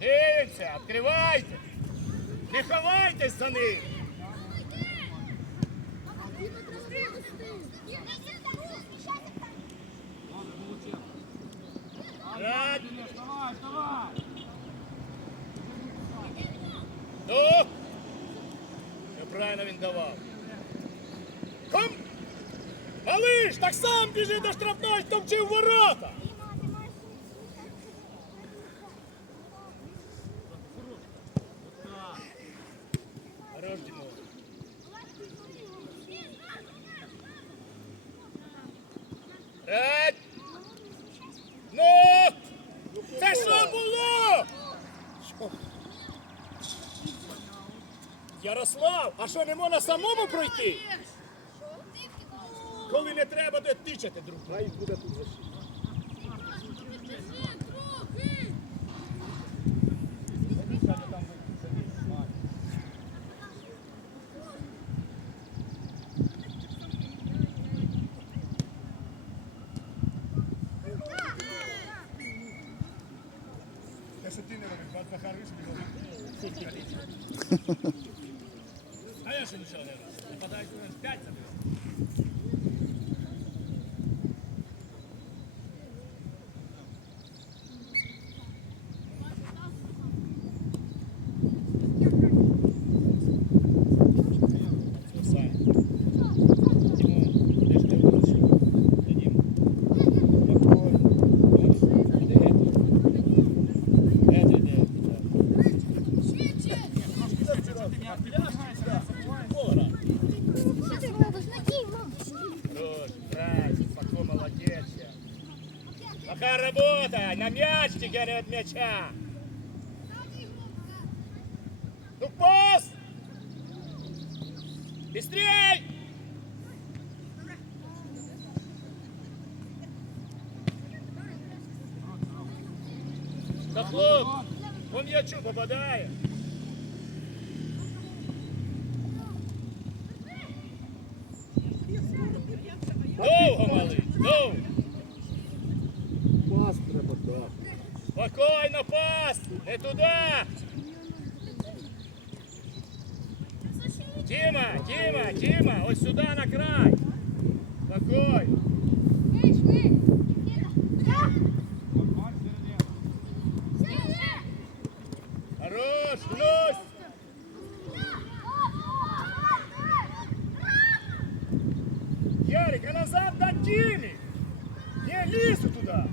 Дивимося, відкривайте. Не ховайтесь за. Вставай, вставай! Ну. Він давав. Малиш, так сам біжи до штрафної, товчи в ворота. Хорош, Дімон. Грать. Ну! Це що було? Ярослав, а що не можна самому пройти? Коли не треба, то тичати друг. Хай буде тут защита. Не от мяча. Ну пас! Быстрей! Да хлоп, по мячу попадает. Довго, малий, довго. Пас треба дати. Спокійно! Не туди! Тіма, Тіма, Тіма, ось сюди на край! Спокійно! Хорош, плюс! Ярик, а назад до Тімі! Не лізу туди!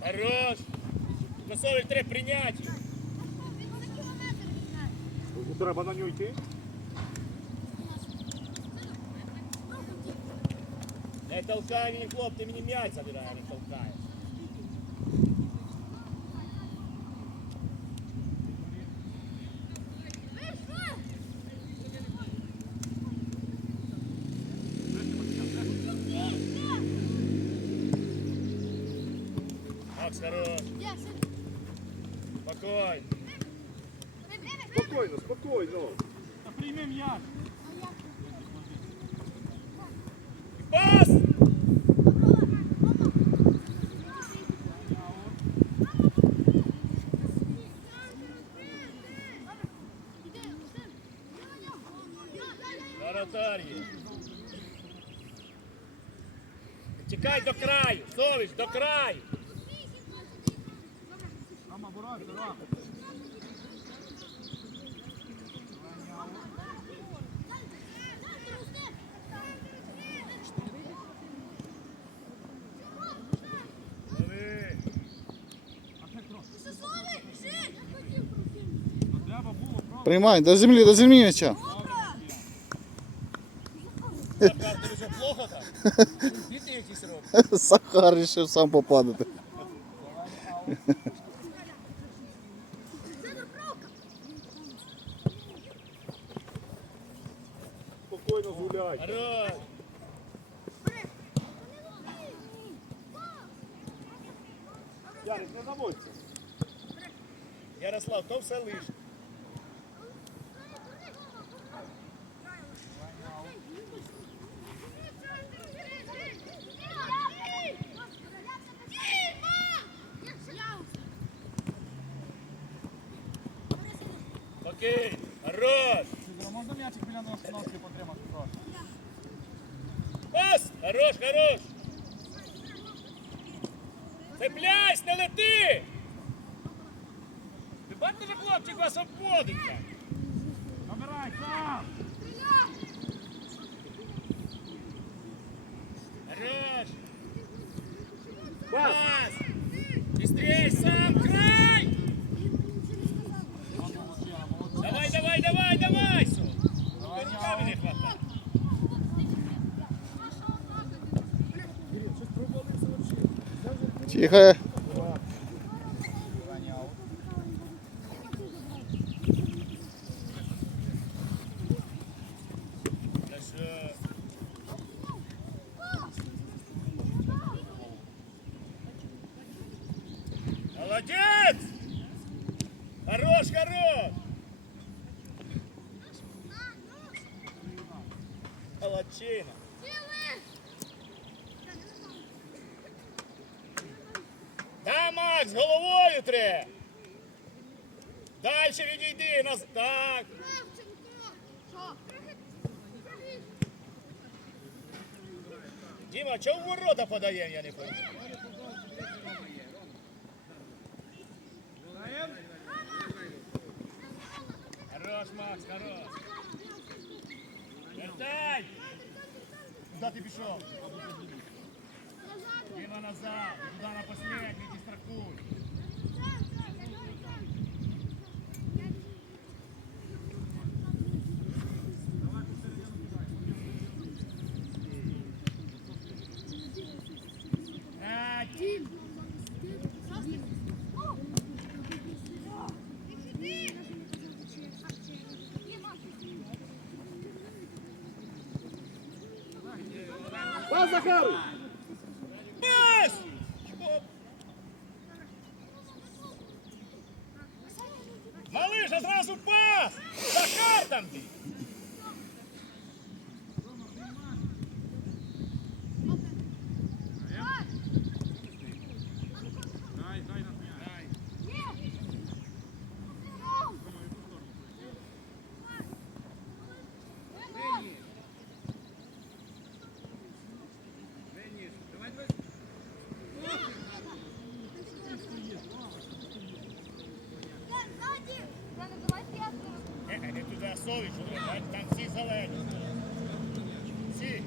Хорош! Косович треба прийняти! Треба на нього йти. Не толкай мені, хлоп, ти мені м'ять забирай, а не толкаєш. Макс, хорош. Спокойно. Спокійно, спокійно. Та прийми м'яч. Пас! Воротар є. Тікай до краю, Совіч, до краю. Рома, боротися, Рома. Приймай, до землі, до землі м'яча. Сахар вирішив сам попадати. Спокійно згуляй. Хорош. Ярик, не заводься. Ярослав, то все лиш. Окей, хорош. Можна м'ячик біля ног ножки потримати трохи? Пас! Хорош, хорош! Цепляйся, не лети! Ви бачите, що хлопчик вас обводить? так? Набирай, сам! Хорош! Пас! Пас! Быстрей, сам, край! Молодчина, молодчина. Давай, давай, давай, давай, Су! Давай, Руками не Няу. хватай. Тихо. Давай, Няу. Хорошо. Молодец! Хорош, хорош! Молодчина! Да, Макс, головою треба! Дальше відійди нас. Так. Діма, чого в ворота подаємо, я не пойму. Хорош, Макс, хорош. Вертай! Куда ти пішов? Діма назад, і туди на последній, не страхуй. А, Дім! Пас, Захару! Пас! Оп. Малиша, зразу пас! Захар там ти! Дай, дай на м'яч. Е, не туди совість, там всі зелені. Всі.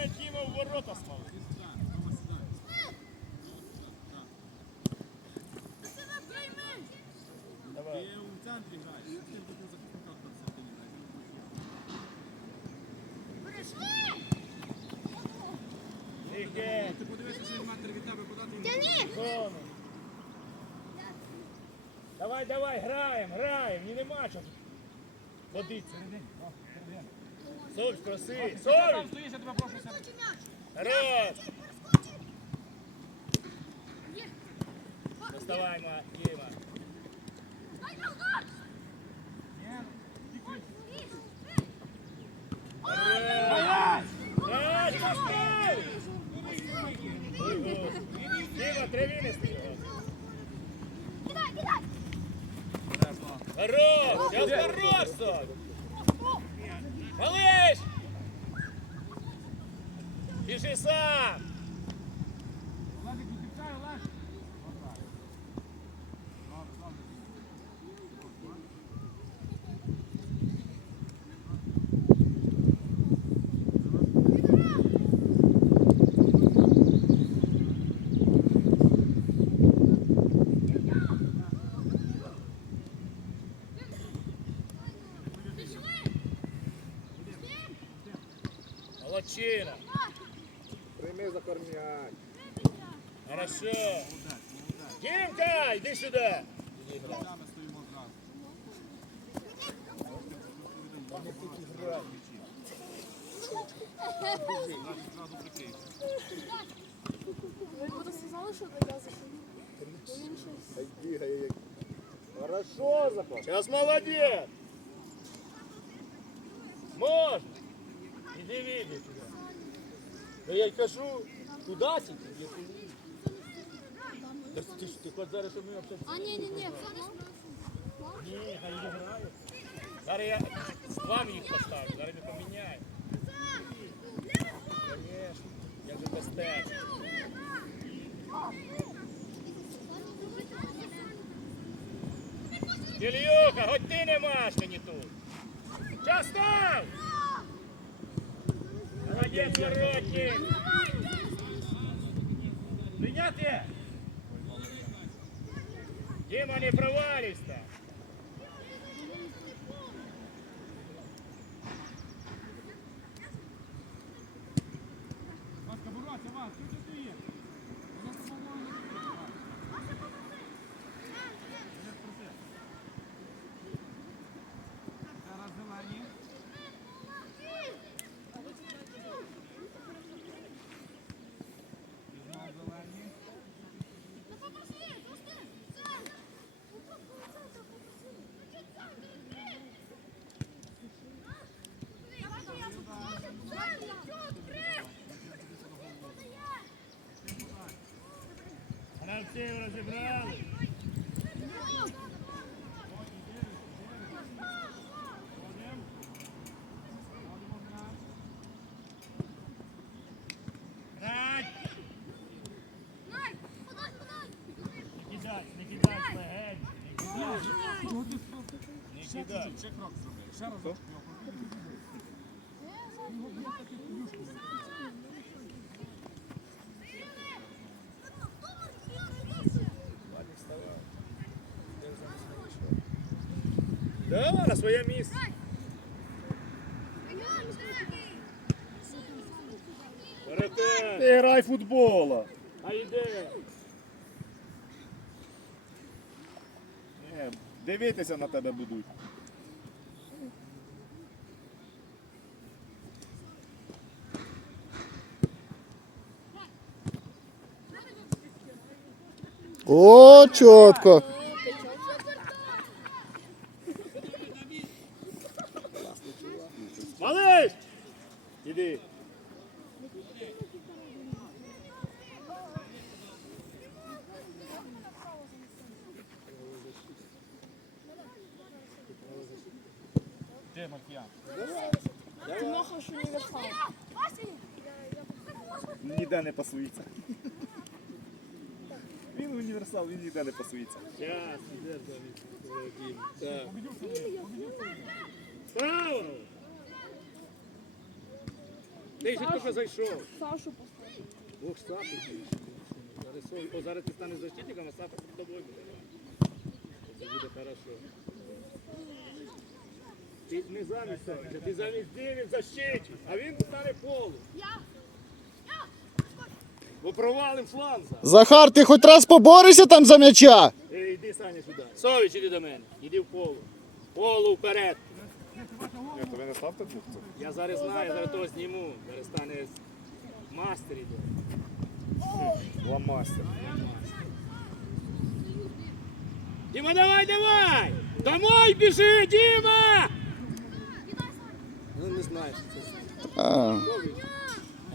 Вже Діма в ворота Зону. Давай, давай, граємо, граємо, ні нема чого. Водиться. Совіш, проси. Там Совіш! стоїш, я тебе прошу себе. Хорош! Доставай, ма, Діма. Ні, тільки Хорош! Раз, поставь! Діма, три винести його. Хорош! Сейчас хорош, Малыш! Пиши сам! Владик, не Молодчина. Прийми закормляй. Хорошо. Дімка, йди сюди. Іди грай. Ми стоїмо зразу. Зразу прикрий. Ви буде сказали, що я захотів? Він щось. Хай бігає як. Хорошо, Захар. Сейчас молодец. Можно. Иди види туда. Да я й кажу? Я ти. Да ти ж ти хоч зараз, щоб ми. А, ні, ні, ні. Ні, хай не грає. Зараз я вам їх поставлю, зараз ми поміняємо. Конечно, я вже без тебе. Ільюха, хоч ти не маш мені тут. Час став! Молодець, воротник! Прийняти! Дима, не провалишься! Васька, бороться, Вась, що ти є? Вона за собою не закриває. Іди спроси. Зараз зелені. І знову зелені. Гравців розібрали. Не кидай, не кидай легень. Не кидай. Не кидай. Ще крок зроби. Ще разок. Да, на своє місце. Перетин. Ти грай футбола. А йде. Ні, дивитися на тебе будуть. О, чітко. Пасується. Він універсал, він ніде не пасується. Сейчас, іде Так. Право! Ти ще тільки зайшов. Сашу поставив. Ох, Сапа. Зараз, о, зараз ти станеш защитником, а Сапа під тобою буде. Це буде хорошо. Ти не замість Сапа, ти замість Девід защитник, а він стане полу. Бо провалим фланза. Захар, ти хоч раз поборишся там за м'яча? Іди, Саня, сюди. Совіч, іди до мене. Іди в полу. Полу вперед. Ні, то не ставте двох. Я зараз знаю, я зараз того зніму. Зараз стане мастер іде. Ламастер. Діма, давай, давай! Домой біжи, Діма! Ну не знаю, що це.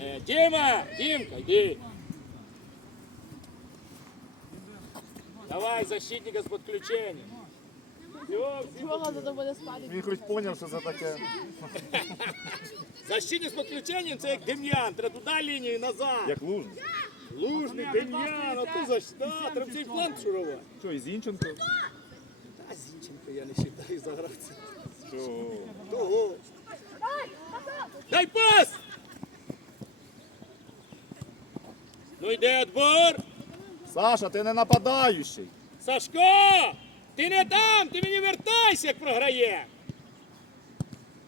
Е, Діма! Дімка, йди. Давай, защитника з підключенням. Він хоч поняв, що це таке. Защитник з підключенням це як Дем'ян, треба туди лінію і назад. Як лужний. Лужний, Дем'ян, а то защита, треба цей план шурувати. Що, і Зінченко? А Зінченко я не вважаю за гравця. Що? Того. Дай пас! Ну йде відбор. Саша, ти не нападаючий. Сашко! Ти не там, ти мені вертайся, як програє.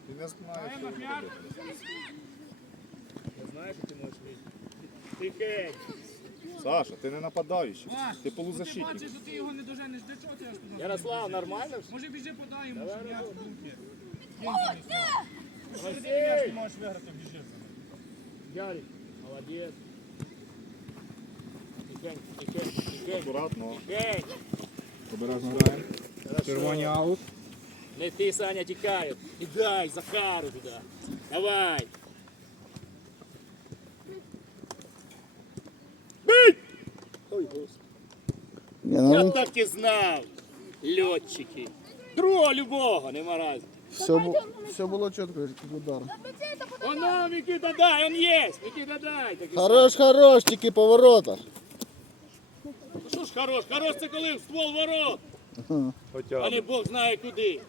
Ти не знаєш, що робити. Тихенько. Саша, ти не нападаючий. Ваш, Ти ну полузащитник. Ти бачиш, що ти його не доженеш. Для чого ти аж туди? Ярослав, нормально все? Може біжи подай йому, щоб я в думки. Василь! Ти можеш виграти, біжи. Ярик, молодець. Тихенько, тихенько, тихенько. Акуратно. Тихенько. Обережно граємо. Хорошо. аут. Не ти, Саня, тікає. І дай Захару туди. Давай. Бить! Ой, Господи. Ні, Я ну, так і знав. Льотчики. Другого любого, нема разу. все, бу- все було чітко, удар. Оно, Микита, дай, он есть. Микита, дай. Так і Хорош, хорош, тільки по Хорош? Хорош це коли в ствол ворот, Хоча а не. Бог знає куди.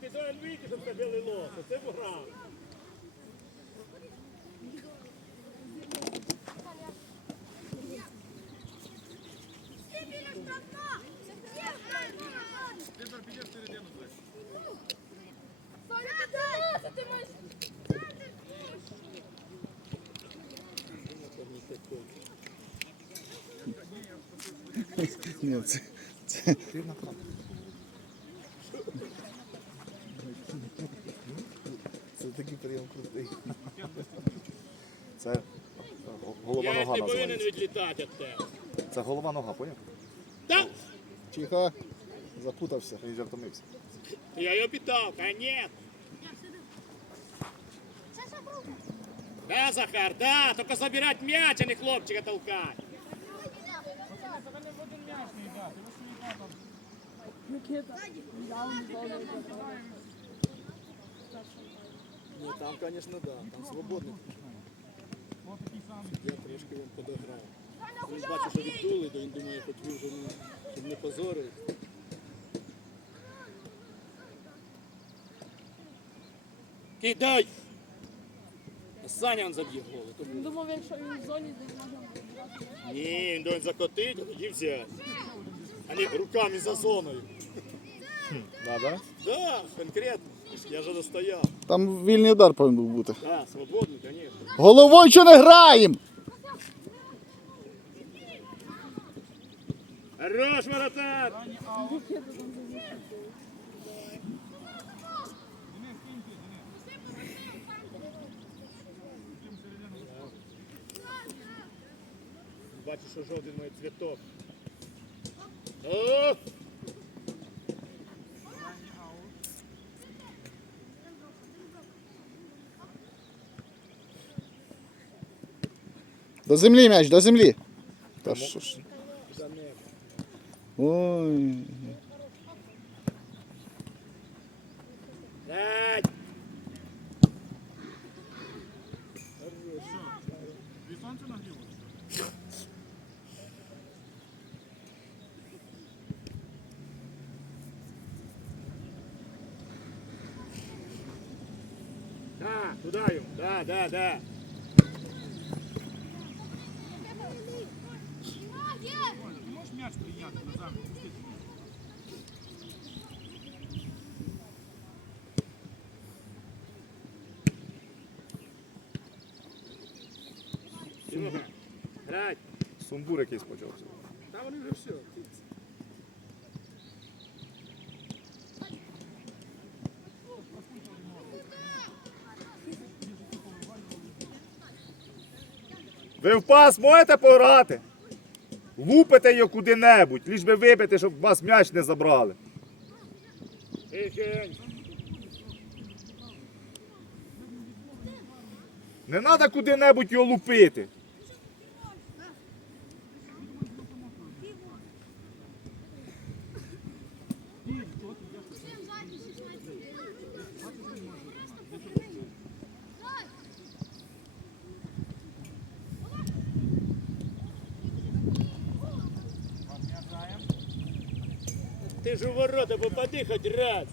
Ти той Альвіки, щоб тебе лило. Це гра. Ні, це, це, Це такий прийом крутий. Це голова Я ж нога не повинен відлітати від тебе. Це голова нога, поняв? Так, тихо, запутався. Він втомився. я його питав, а ні. Да, Захар, да, только забирать мяч, а не хлопчика толкать. Пацани, тебе не в один м'яч не йдати. Ви що йдете там? Ні, там, звісно, да, там свободно. Я трішки вам подограв. Він бачу, що віддули, то він думає, хоч ви вже не, щоб не позорив. Кидай! Саня он заб'є гол. то буде. Думав, якщо він в зоні, де можна брати. Ні, він должен закотити, а тоді взяти. А не руками за зоною. Надо? Да, конкретно. Я вже достояв. Там вільний удар повинен був бути. Да, свободно, конечно. Головою що не граємо? Хорош, воротар! Бачу, що жовтий має цвіток. До землі м'яч, до землі. Та що ж. Ой. Дай! Туда ему. Да, да, да. Оля, ти можеш м'яч прийняти на землю? Пусти. Тимоха, грать. Сумбур якийсь почався. Там вони вже все. Ви в пас можете пограти? Лупите його куди-небудь, ліж би вибити, щоб вас м'яч не забрали. Не треба куди-небудь його лупити. Ти же у ворота попади хоть раз.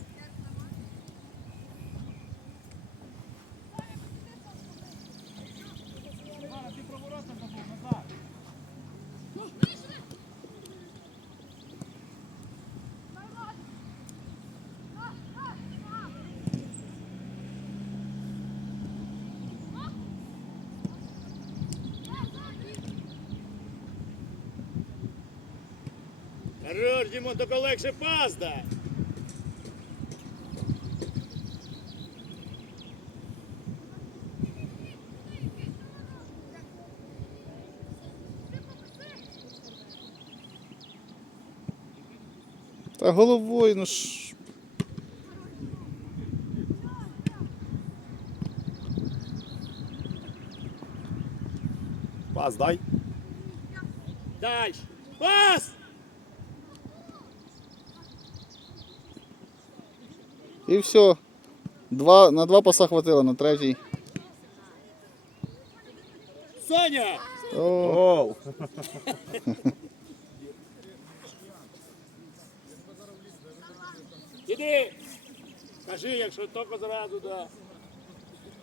Хорош, Дімон, тільки легше пас дай. Та головою, ну ж. Пас дай. Дальше. Пас! І все. Два, на два паса хватило, на третій. Соня! О, Оу. Іди! Кажи, якщо тільки зразу, да.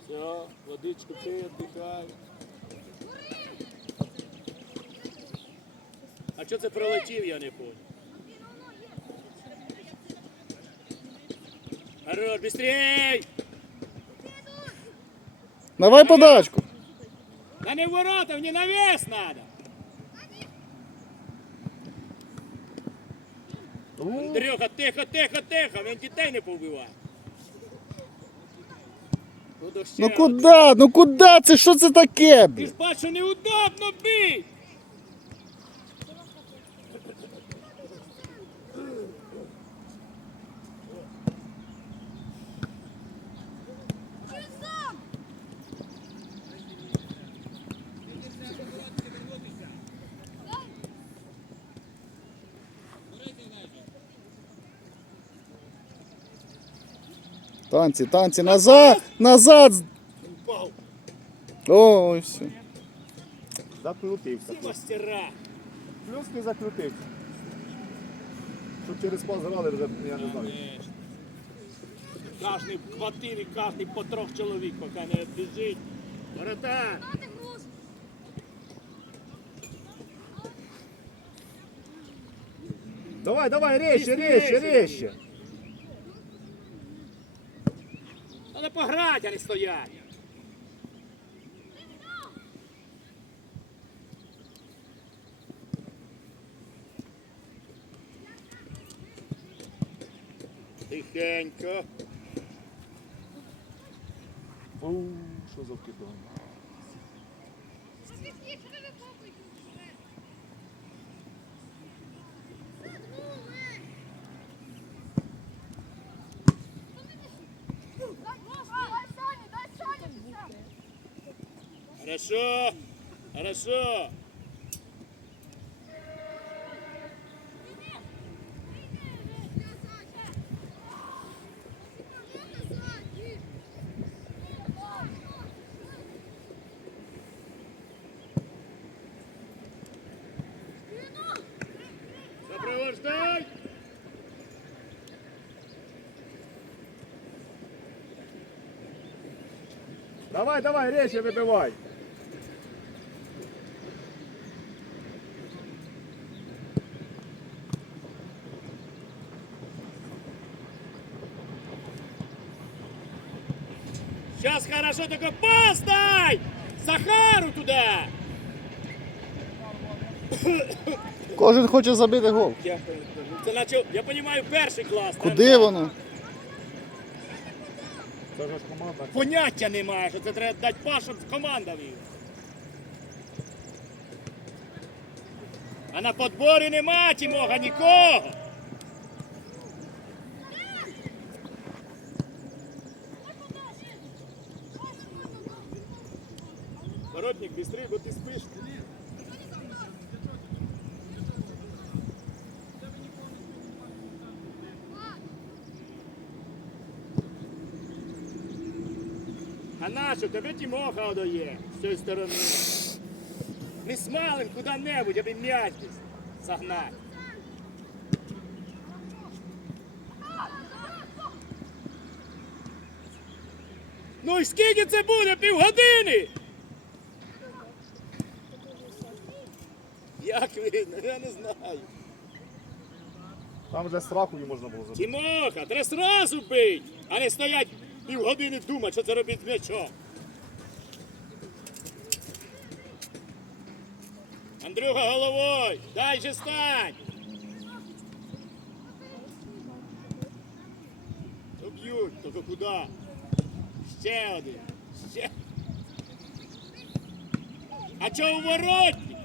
Все, водичку пий, віддихай. А що це пролетів, я не понял. Хорош, быстрей! давай подачку. Да не в ворота, мне навес надо! Андрюха, тихо, тихо, тихо, він дітей не повбиває. Буду ще Ну один. куди? Ну куди? Це що це таке? Ти блін? ж бачу, неудобно бить! Танці, танці, назад! Назад! Упав. Ой, все. Закрутився. Ці мастера. Плюски закрутився. Щоб через пас грали, вже я не знаю. Кожний в квартирі, кожний по трьох чоловік, поки не біжить. Ворота! Давай, давай, резче, Быстрее, резче, резче. Пограти, а не стоять. Тихенько. Фу, що за вкидання. Хорошо. Сопровождай. Давай, давай, резче вибивай. Хорошо, только пас дай! Захару туда! Кожен хоче забити гол. Я, це наче, я розумію, перший клас. Куди воно? Це ж команда. Поняття немає, що це треба дати пас, щоб команда вів. А на подборі нема Тімога нікого. Воротник, быстрей, бо ти спиш. А тебе Тімоха одає з цієї сторони? Не смалим куди-небудь, аби м'яч загнати. Ну і скільки це буде? Півгодини? Як видно, я не знаю. Там вже страхою можна було забити. Тімоха, треба сразу бить, а не стоять півгодини думати, що це робить з м'ячом. Андрюха головою. Дальше стань. Б'ють, тільки куди? Ще один. Ще. А чого у воротні?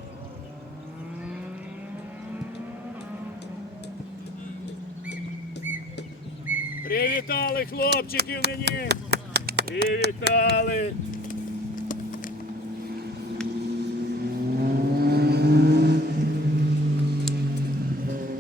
Привітали хлопчиків мені! Привітали!